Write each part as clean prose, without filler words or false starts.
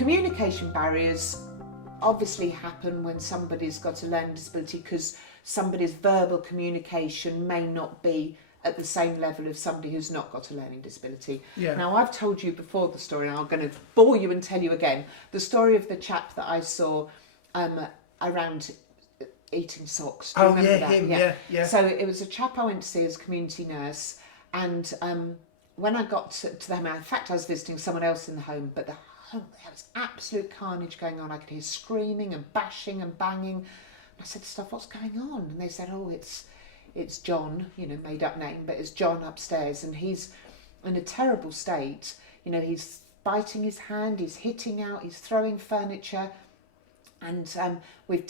Communication barriers obviously happen when somebody's got a learning disability because somebody's verbal communication may not be at the same level of somebody who's not got a learning disability. Yeah. Now, I've told you before the story, and I'm going to bore you and tell you again, the story of the chap that I saw around eating socks. Do you remember that? Him, yeah. So it was a chap I went to see as a community nurse, and when I got to the home, in fact I was visiting someone else in the home, but the home, there was absolute carnage going on. I could hear screaming and bashing and banging. And I said to staff, what's going on? And they said, oh, it's John, made up name, but it's John upstairs, and he's in a terrible state. He's biting his hand, he's hitting out, he's throwing furniture, and we've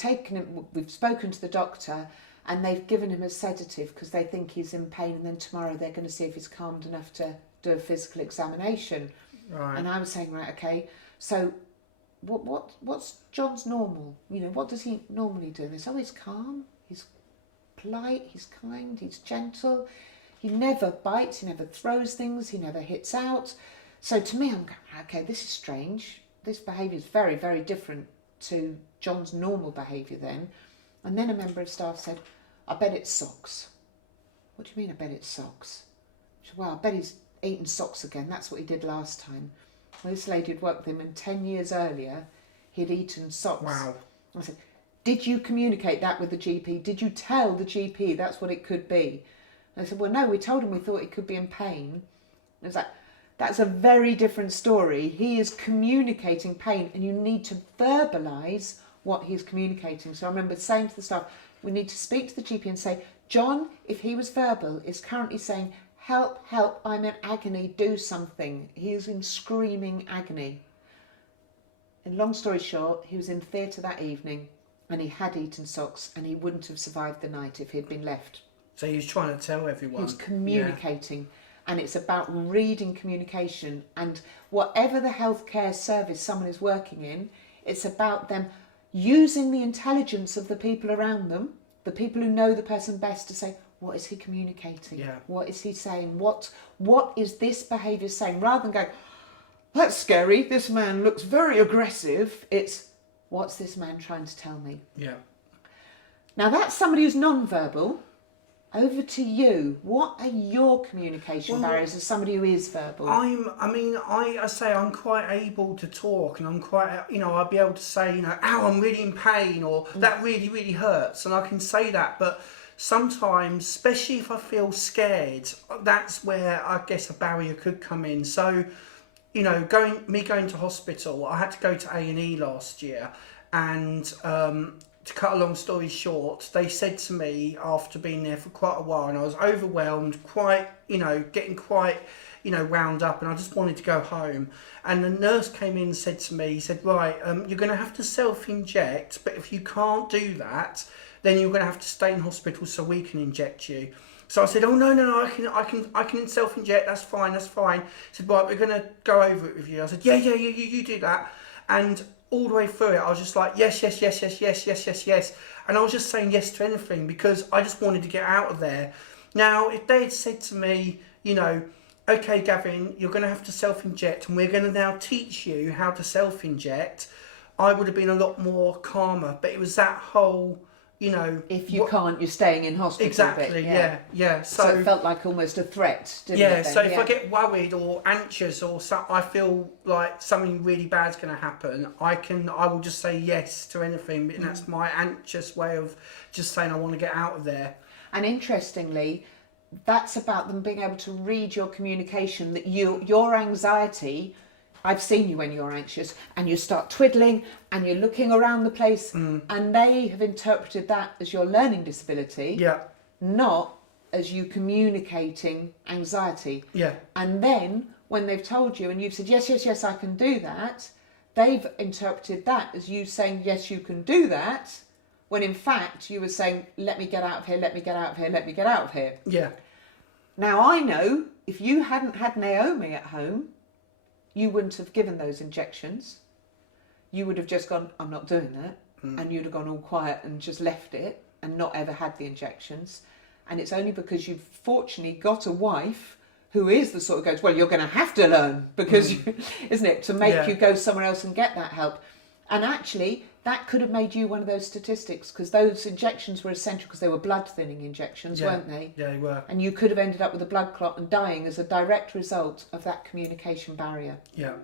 spoken to the doctor, and they've given him a sedative because they think he's in pain, and then tomorrow they're going to see if he's calmed enough to do a physical examination. Right. And I was saying, right, okay, so what's John's normal? What does he normally do? And they said, oh, he's calm, he's polite, he's kind, he's gentle, he never bites, he never throws things, he never hits out. So to me, I'm going, okay, this is strange. This behaviour is very, very different to John's normal behaviour then. And then a member of staff said, I bet it's socks. What do you mean, I bet it's socks? She said, well, I bet he's eaten socks again. That's what he did last time. Well, this lady had worked with him, and 10 years earlier, he'd eaten socks. Wow. I said, did you communicate that with the GP? Did you tell the GP that's what it could be? And I said, well, no, we told him we thought he could be in pain. And it was like, that's a very different story. He is communicating pain, and you need to verbalise what he's communicating. So I remember saying to the staff, we need to speak to the GP and say, John, if he was verbal, is currently saying, help, help, I'm in agony, do something. He is in screaming agony. And long story short, he was in theatre that evening, and he had eaten socks, and he wouldn't have survived the night if he'd been left. So he was trying to tell everyone. He was communicating. And it's about reading communication, and whatever the healthcare service someone is working in, it's about them using the intelligence of the people around them, the people who know the person best, to say, what is he communicating? Yeah. What is he saying? What is this behaviour saying? Rather than going, that's scary, this man looks very aggressive, it's, what's this man trying to tell me? Yeah. Now that's somebody who's non-verbal. Over to you. What are your communication barriers as somebody who is verbal? I say I'm quite able to talk, and I'm quite, I'll be able to say, ow, I'm really in pain, or that really, really hurts, and I can say that. But sometimes, especially if I feel scared, that's where I guess a barrier could come in. So, going to hospital, I had to go to A&E last year, and to cut a long story short, they said to me after being there for quite a while, and I was overwhelmed, getting quite, wound up, and I just wanted to go home. And the nurse came in and said to me, he said, right, you're going to have to self-inject, but if you can't do that, then you're going to have to stay in hospital so we can inject you. So I said, oh, no, I can self-inject, that's fine. He said, right, we're going to go over it with you. I said, yeah, you do that. And all the way through it, I was just like, yes. And I was just saying yes to anything because I just wanted to get out of there. Now, if they had said to me, okay, Gavin, you're going to have to self-inject, and we're going to now teach you how to self-inject, I would have been a lot more calmer. But it was that whole, if you can't, you're staying in hospital. Exactly, yeah. So it felt like almost a threat, didn't it? Yeah, so if I get worried or anxious, or I feel like something really bad's going to happen, I will just say yes to anything, and that's my anxious way of just saying I want to get out of there. And interestingly, that's about them being able to read your communication, that your anxiety, I've seen you when you're anxious and you start twiddling and you're looking around the place, and they have interpreted that as your learning disability, not as you communicating anxiety. Yeah. And then when they've told you and you've said, yes, I can do that, they've interpreted that as you saying, yes, you can do that, when in fact you were saying, let me get out of here, let me get out of here, let me get out of here. Yeah. Now I know if you hadn't had Naomi at home, you wouldn't have given those injections. You would have just gone, I'm not doing that. And you'd have gone all quiet and just left it and not ever had the injections. And it's only because you've fortunately got a wife who is the sort of goes, well, you're going to have to learn because, isn't it, to make you go somewhere else and get that help. And actually, that could have made you one of those statistics, because those injections were essential because they were blood thinning injections, weren't they? Yeah, they were. And you could have ended up with a blood clot and dying as a direct result of that communication barrier. Yeah.